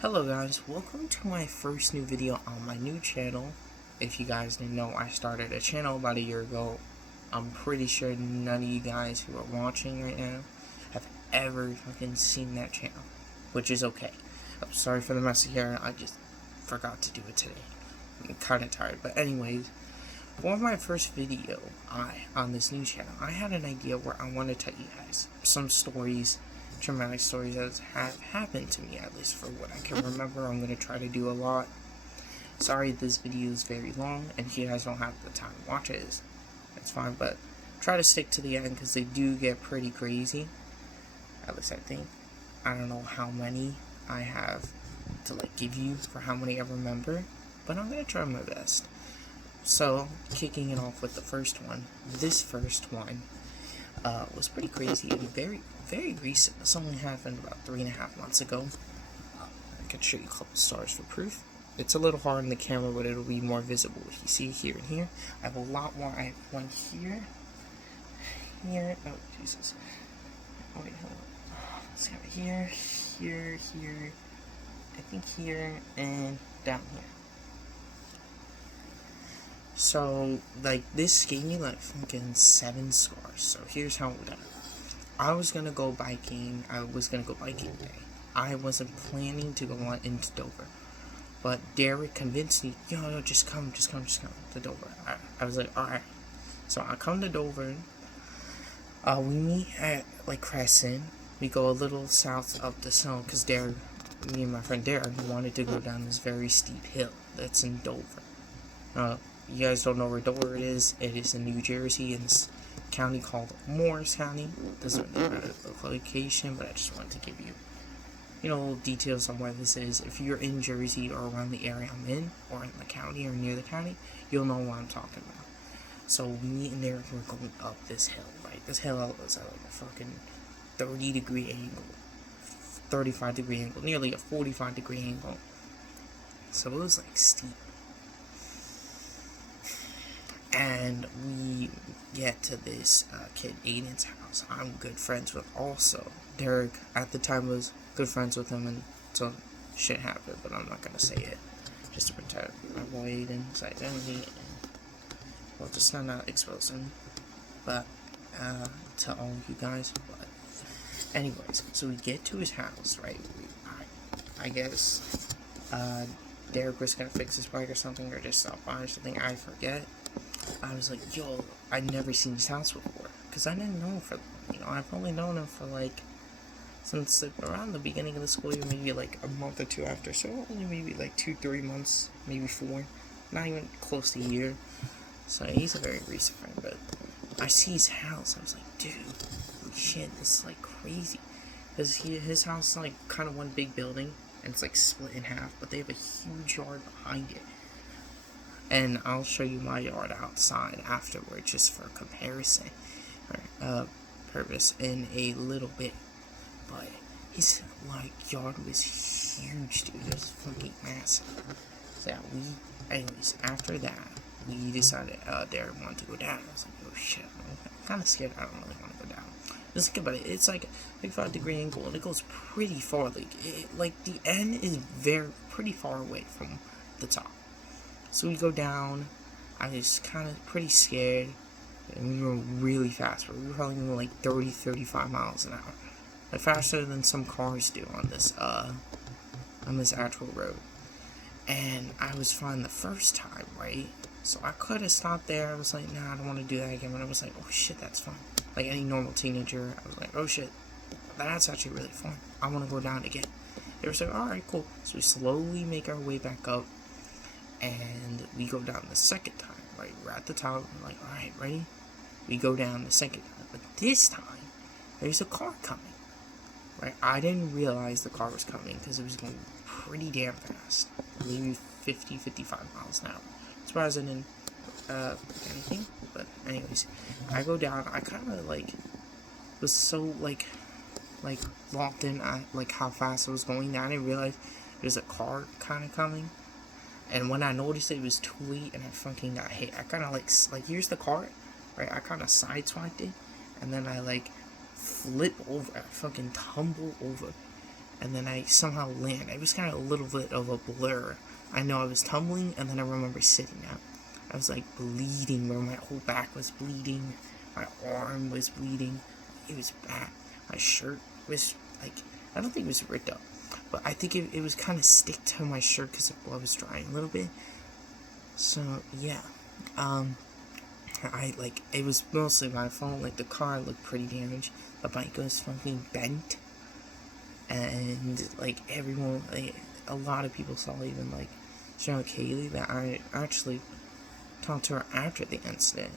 Hello guys, welcome to my first new video on my new channel. If you guys didn't know, I started a channel about a year ago. I'm pretty sure none of you guys who are watching right now have ever fucking seen that channel, which is okay. I'm sorry for the messy hair, I just forgot to do it today. I'm kinda tired, but anyways, for my first video on this new channel, I had an idea where I want to tell you guys some stories, traumatic stories that have happened to me, at least for what I can remember. I'm going to try to do a lot. Sorry this video is very long and you guys don't have the time to watch it. It's fine, but try to stick to the end because they do get pretty crazy. At least I think. I don't know how many I have to give you for how many I remember, but I'm going to try my best. So, kicking it off with the first one, this first one was pretty crazy and very, very recent. This only happened about 3.5 months ago. I can show you a couple stars for proof. It's a little hard in the camera, but it'll be more visible if you see here and here. I have a lot more. I have one here, oh Jesus, wait, hold on. Let's have it here, I think here, and down here. So, this gave me, fucking 7 scars. So, here's how it went. I was gonna go biking day. I wasn't planning to go on into Dover. But Derek convinced me, yo, just come to Dover. I was like, alright. So, I come to Dover. We meet at, Crescent. We go a little south of the snow, because me and my friend Derek wanted to go down this very steep hill that's in Dover. You guys don't know where Dover is. It is in New Jersey, in this county called Morris County. Doesn't really matter the location, but I just wanted to give you, details on where this is. If you're in Jersey or around the area I'm in, or in the county or near the county, you'll know what I'm talking about. So me and Derek were going up this hill, right? This hill was at a fucking 30-degree angle, 35-degree angle, nearly a 45-degree angle. So it was steep. And we get to this kid Aiden's house. I'm good friends with also. Derek at the time was good friends with him until shit happened, but I'm not gonna say it. Just to protect my boy Aiden's identity and, well, just not expose him. But to all of you guys. But anyways, so we get to his house, right? I guess Derek was gonna fix his bike or something, or just stop by or something. I forget. I was like, yo, I'd never seen his house before, because I didn't know him for, I've only known him for, since, around the beginning of the school year, maybe, a month or two after, so only maybe, 2-3 months, maybe 4, not even close to a year, so he's a very recent friend, but I see his house, I was like, dude, holy shit, this is, crazy, because his house is, kind of one big building, and it's, split in half, but they have a huge yard behind it. And I'll show you my yard outside afterward, just for comparison purpose in a little bit. But his yard was huge, dude. It was fucking massive. So yeah, anyways, after that, we decided Derek wanted to go down. I was like, oh shit, I'm kind of scared. I don't really want to go down. Just think about it. It's a 35-degree angle, and it goes pretty far. The end is pretty far away from the top. So we go down. I was kind of pretty scared, and we were really fast. We were probably going 30-35 miles an hour, faster than some cars do on this actual road. And I was fine the first time, right? So I could have stopped there. I was like, nah, I don't want to do that again. But I was like, oh shit, that's fun. Like any normal teenager, I was like, oh shit, that's actually really fun. I want to go down again. They were like, all right, cool. So we slowly make our way back up. And we go down the second time, right? We're at the top. We're like, alright, ready? We go down the second time. But this time, there's a car coming, right? I didn't realize the car was coming because it was going pretty damn fast. Maybe 50-55 miles an hour. Surprised I didn't anything. But anyways, I go down. I kind of, was so, locked in at, how fast I was going that I didn't realize there's a car kind of coming. And when I noticed it was too late and I fucking got hit, I kind of here's the car, right? I kind of sideswiped it, and then I flip over, I fucking tumble over, and then I somehow land. It was kind of a little bit of a blur. I know I was tumbling, and then I remember sitting up. I was like bleeding, where my whole back was bleeding, my arm was bleeding. It was bad. My shirt was like, I don't think it was ripped up, but I think it was kind of stick to my shirt because the blood was drying a little bit. So yeah, I like, it was mostly my fault. Like, the car looked pretty damaged, the bike was fucking bent, and like everyone, like, a lot of people saw, even like Cheryl Kaylee, that I actually talked to her after the incident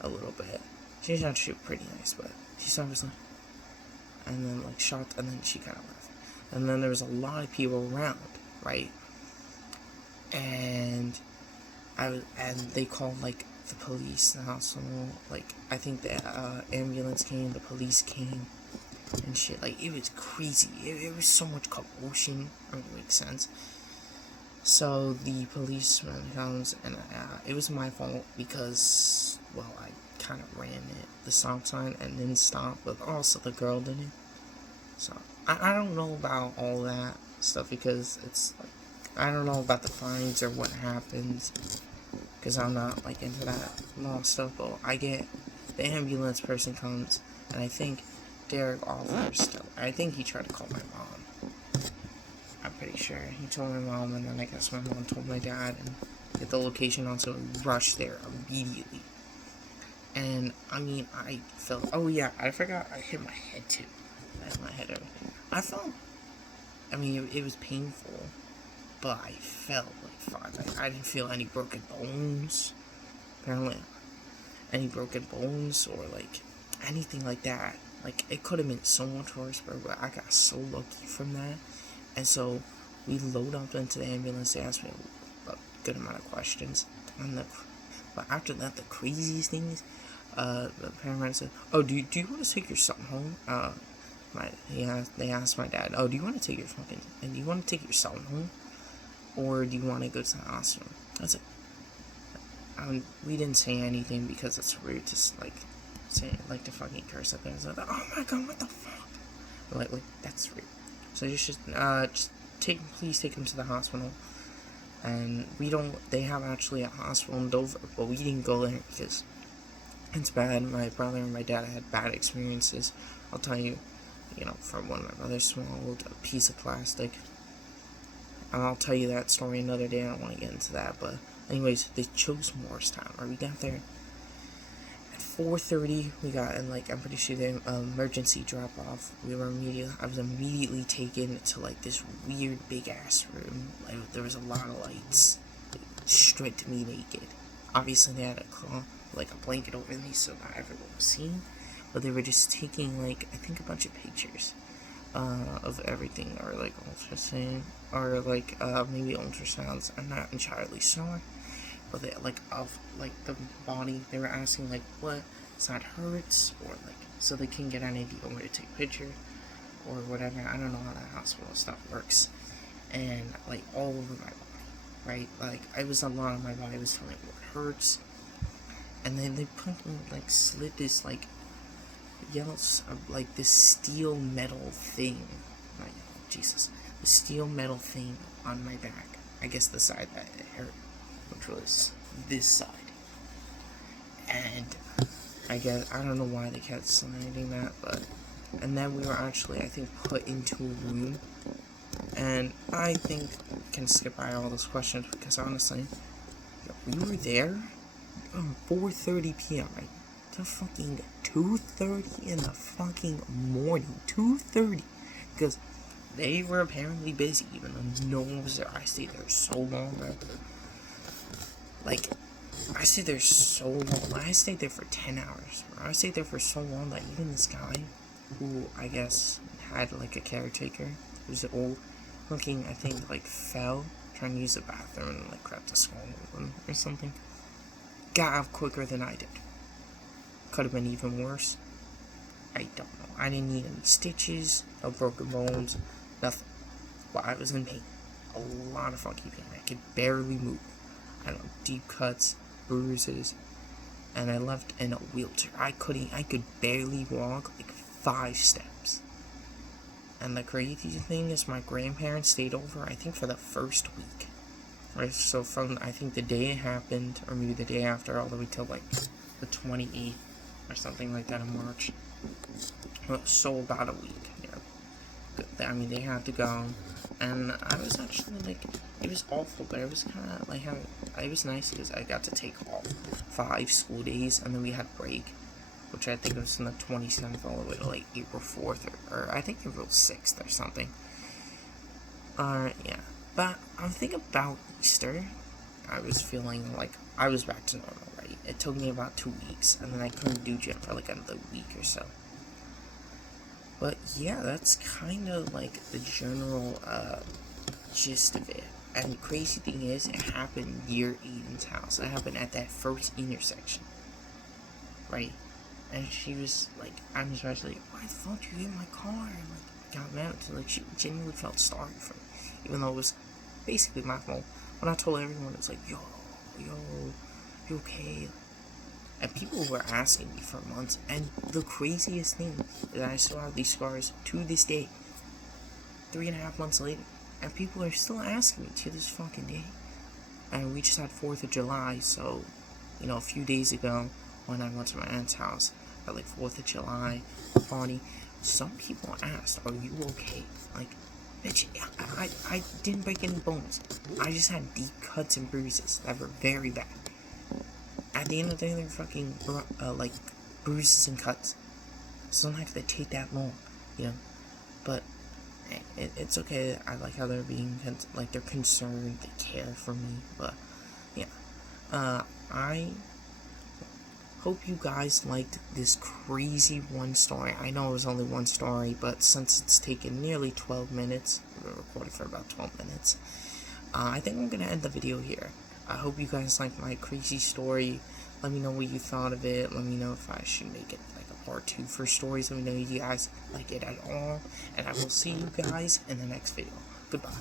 a little bit. She's actually pretty nice, but she saw us like, and then like shocked, and then she kind of left. And then there was a lot of people around, right? And they called like the police, the hospital. Like, I think the ambulance came, the police came, and shit. Like, it was crazy. It was so much commotion. I mean, it makes sense. So the policeman comes, and it was my fault because, well, I kind of ran the stop sign and didn't stop, but also the girl didn't. So I don't know about all that stuff, because it's like, I don't know about the fines or what happens, because I'm not like into that law stuff. But I get the ambulance person comes, and I think Derek offers stuff. I think he tried to call my mom. I'm pretty sure he told my mom, and then I guess my mom told my dad, and get the location on, so we rushed there immediately. And I mean, I felt, oh yeah, I forgot I hit my head too. I hit my head. I felt, I mean, it was painful, but I felt like fine. Like, I didn't feel any broken bones. Apparently, any broken bones or like anything like that. Like, it could have been so much worse, but I got so lucky from that. And so we load up into the ambulance. They asked me a good amount of questions. But after that, the craziest thing is, the paramedic said, "Oh, do you want to take your son home?" They asked my dad, "Oh, do you want to take your son home, or do you want to go to the hospital?" I was like, we didn't say anything because it's rude to like say, like, to fucking curse at them. I was like, "Oh my god, what the fuck?" Like that's rude. So you should please take him to the hospital. And they have actually a hospital in Dover, but we didn't go there because it's bad. My brother and my dad had bad experiences. I'll tell you, from when my brother swallowed a piece of plastic. And I'll tell you that story another day. I don't want to get into that, but anyways, they chose Morristown. Right, we got there at 4:30. We got, and like, I'm pretty sure the emergency drop off. I was immediately taken to like this weird big ass room. Like, there was a lot of lights. They stripped me naked. Obviously, they had a blanket over me so not everyone was seen. But they were just taking, like, I think a bunch of pictures of everything, or like ultrasound, or like maybe ultrasounds. I'm not entirely sure. But they, like, of like the body, they were asking like what side hurts, or like, so they can get an idea where to take a picture or whatever. I don't know how that hospital stuff works. And like all over my body, right? Like, it was a lot of my body was telling me what hurts. And then they slid this like yellow, like this steel metal thing, like, Jesus, the steel metal thing on my back. I guess the side that it hurt, which was this side. And I don't know why they kept sliding that, but, and then we were actually, I think, put into a room. And I think we can skip by all those questions, because honestly, we were there 4:30 p.m., right? To fucking 2:30 in the fucking morning. 2:30. Because they were apparently busy, even though no one was there. I stayed there so long, bro. Like, I stayed there so long. I stayed there for 10 hours, bro. I stayed there for so long that even this guy, who I guess had like a caretaker, who's old looking, I think, like, fell trying to use the bathroom and like cracked a skull or something, got out quicker than I did. Could have been even worse. I don't know. I didn't need any stitches, no broken bones, nothing. But I was in pain. A lot of fucking pain. I could barely move. I don't know, deep cuts, bruises, and I left in a wheelchair. I could barely walk like 5 steps. And the crazy thing is my grandparents stayed over, I think, for the first week. Right, so from, I think, the day it happened, or maybe the day after, all the way till, like, the 28th, or something like that in March. So about a week, I mean, they had to go, and I was actually, like, it was awful, but it was kind of, like, it was nice, because I got to take off 5 school days, and then we had break, which I think was from the 27th all the way to, like, April 4th, or I think April 6th, or something. Yeah. But I'm thinking about Easter. I was feeling like I was back to normal, right? It took me about 2 weeks, and then I couldn't do gym for like another week or so. But yeah, that's kind of like the general gist of it. And the crazy thing is, it happened near Aiden's house. It happened at that first intersection, right? And she was like, I was like, why the fuck did you get in my car? And like, got mad at her. Like, she genuinely felt sorry for me, even though it was basically my fault. When I told everyone, it's like, yo, you okay? And people were asking me for months. And the craziest thing is I still have these scars to this day, 3.5 months later. And people are still asking me to this fucking day. And we just had 4th of July, so, a few days ago, when I went to my aunt's house at like 4th of July party, some people asked, are you okay? Like, bitch, I didn't break any bones. I just had deep cuts and bruises that were very bad. At the end of the day, they're fucking, like, bruises and cuts. Sometimes they take that long, But it's okay. I like how they're being, like, they're concerned, they care for me, but, yeah. I hope you guys liked this crazy one story. I know it was only one story, but since it's taken nearly 12 minutes, we're recording for about 12 minutes, I think I'm going to end the video here. I hope you guys liked my crazy story. Let me know what you thought of it. Let me know if I should make it like a part 2 for stories. Let me know if you guys like it at all. And I will see you guys in the next video. Goodbye.